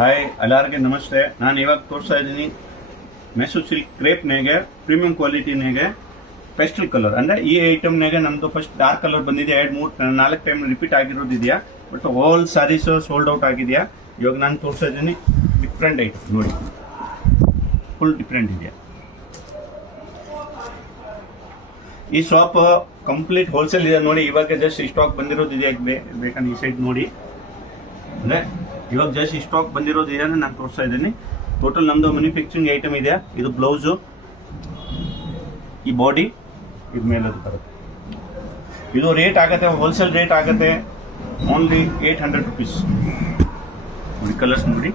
Hi ಎಲ್ಲರಿಗೆ ನಮಸ್ತೆ. ನಾನು ಇವಾಗ ತೋರಿಸ್ತಾ ಇದ್ದೀನಿ ಮೆಸು ಸಿಲ್ಕ್ ಕ್ರೇಪ್ನಾಗೆ ಪ್ರೀಮಿಯಂ ಕ್ವಾಲಿಟಿನಾಗೆ ಪೆಸ್ಟಲ್ ಕಲರ್. ಅಂದರೆ ಈ ಐಟಮ್ನಾಗೆ ನಮ್ಮದು ಫಸ್ಟ್ ಡಾರ್ಕ್ ಕಲರ್ ಬಂದಿದೆ, 2-3-4 ಟೈಮ್ ರಿಪೀಟ್ ಆಗಿರೋದಿದೆಯಾ, but all sarees sold out ಆಗಿದೆಯಾ. ಇವಾಗ ನಾನು ತೋರಿಸ್ತಾ ಇದ್ದೀನಿ ಡಿಫ್ರೆಂಟ್ ಐಟಮ್ ನೋಡಿ, ಫುಲ್ ಡಿಫ್ರೆಂಟ್ ಇದೆಯಾ. ಈ ಶಾಪ್ ಕಂಪ್ಲೀಟ್ ಹೋಲ್ಸೇಲ್ ಇದೆ ನೋಡಿ. ಇವಾಗ ಜಸ್ಟ್ ಸ್ಟಾಕ್ ಬಂದಿರೋದಿದೆ, ಬೇಕಂದ್ರೆ ಈ ಸೈಡ್ ನೋಡಿ. ಅಂದರೆ ಇವಾಗ ಜಸ್ಟ್ ಸ್ಟಾಕ್ ಬಂದಿರೋದು ಇದೆ ನಾನು ತೋರಿಸ್ತಾ ಇದ್ದೀನಿ. ಟೋಟಲ್ ನಮ್ಮದು ಮ್ಯಾನುಫ್ಯಾಕ್ಚರಿಂಗ್ ಐಟಮ್ ಇದೆ. ಇದು ಬ್ಲೌಸು, ಈ ಬಾಡಿ, ಇದು ಮೇಲದು ಬರುತ್ತೆ. ಇದು ರೇಟ್ ಆಗುತ್ತೆ, ಹೋಲ್ಸೇಲ್ ರೇಟ್ ಆಗುತ್ತೆ ಓನ್ಲಿ 800 ರುಪೀಸ್. ನೋಡಿ ಕಲರ್ಸ್ ನೋಡಿ,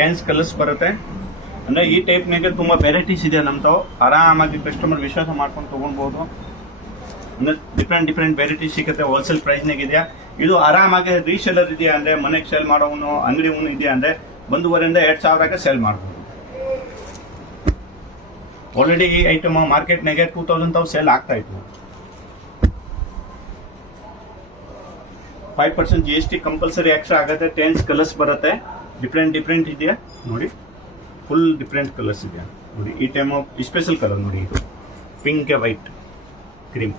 10 ಕಲರ್ಸ್ ಬರುತ್ತೆ. ಅಂದರೆ ಈ ಟೈಪ್ನಾಗೆ ತುಂಬ ವೆರೈಟೀಸ್ ಇದೆ ನಮ್ಮದು. ಆರಾಮಾಗಿ ಕಸ್ಟಮರ್ ವಿಶ್ವಾಸ ಮಾಡ್ಕೊಂಡು ತೊಗೊಳ್ಬೋದು. ಅಂದರೆ ಡಿಫ್ರೆಂಟ್ ವೆರೈಟೀಸ್ ಸಿಗುತ್ತೆ, ಹೋಲ್ಸೇಲ್ ಪ್ರೈಸ್ನಾಗ ಇದೆಯಾ. ಇದು ಆರಾಮಾಗಿ ರೀಸೇಲರ್ ಇದೆಯಾ ಅಂದರೆ ಮನೆಗೆ ಸೇಲ್ ಮಾಡೋನು, ಅಂಗಡಿ ಇದೆಯಾ ಅಂದರೆ 1,500 2,000ಕ್ಕೆ ಸೇಲ್ ಮಾಡ್ಬೋದು. ಆಲ್ರೆಡಿ ಈ ಐಟಮ್ ಮಾರ್ಕೆಟ್ನಾಗೆ 2,000 ಸೇಲ್ ಆಗ್ತಾ ಇತ್ತು. 5% GST ಕಂಪಲ್ಸರಿ ಎಕ್ಸ್ಟ್ರಾ ಆಗುತ್ತೆ. 10 ಕಲರ್ಸ್ ಬರುತ್ತೆ, ಡಿಫ್ರೆಂಟ್ ಇದೆಯಾ ನೋಡಿ, ಫುಲ್ ಡಿಫ್ರೆಂಟ್ ಕಲರ್ಸ್ ಇದೆಯಾ ನೋಡಿ. ಈ ಟೈಮ್ ಸ್ಪೆಷಲ್ ಕಲರ್ ನೋಡಿ, ಇದು ಪಿಂಕ್ ವೈಟ್ ಕ್ರೀಮ್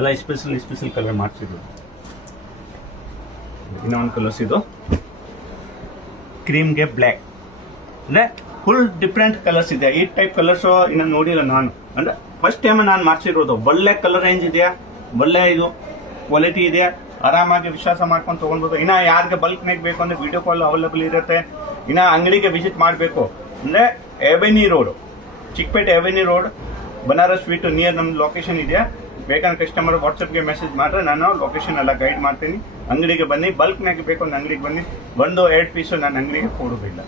ಎಲ್ಲ ಸ್ಪೆಷಲ್ ಕಲರ್ ಮಾಡ್ಸಿದ್ರು. ಇನ್ನೊಂದು ಕಲರ್ಸ್ ಇದು ಕ್ರೀಮ್ಗೆ ಬ್ಲ್ಯಾಕ್, ಅಂದರೆ ಫುಲ್ ಡಿಫ್ರೆಂಟ್ ಕಲರ್ಸ್ ಇದೆ. ಈ ಟೈಪ್ ಕಲರ್ಸು ಇನ್ನು ನೋಡಿಲ್ಲ ನಾನು, ಅಂದರೆ ಫಸ್ಟ್ ಟೈಮ್ ನಾನು ಮಾಡಿಸಿರೋದು. ಒಳ್ಳೆ ಕಲರ್ ರೇಂಜ್ ಇದೆಯಾ, ಒಳ್ಳೆ ಇದು ಕ್ವಾಲಿಟಿ ಇದೆಯಾ, ಆರಾಮಾಗಿ ವಿಶ್ವಾಸ ಮಾಡ್ಕೊಂಡು ತೊಗೊಳ್ಬೋದು. ಇನ್ನು ಯಾರಿಗೆ ಬಲ್ಕ್ನಾಗ ಬೇಕು ಅಂದರೆ ವಿಡಿಯೋ ಕಾಲ್ ಅವೈಲೇಬಲ್ ಇರುತ್ತೆ. ಇನ್ನು ಅಂಗಡಿಗೆ ವಿಸಿಟ್ ಮಾಡಬೇಕು ಅಂದರೆ avenue road, Chickpet avenue road, Banaras sweet near ನಮ್ಮ ಲೊಕೇಶನ್ ಇದೆಯಾ. ಬೇಕಂದ್ರೆ ಕಸ್ಟಮರ್ ವಾಟ್ಸಪ್ಗೆ ಮೆಸೇಜ್ ಮಾಡಿದ್ರೆ ನಾನು ಲೊಕೇಶನ್ ಎಲ್ಲ ಗೈಡ್ ಮಾಡ್ತೀನಿ. ಅಂಗಡಿಗೆ ಬನ್ನಿ, ಬಲ್ಕ್ನಾಗೆ ಬೇಕು ಅಂದ್ರೆ ಅಂಗಡಿಗೆ ಬನ್ನಿ, 1-2 ಪೀಸು ನಾನು ಅಂಗಡಿಗೆ ಕೊಡೋದಿಲ್ಲ.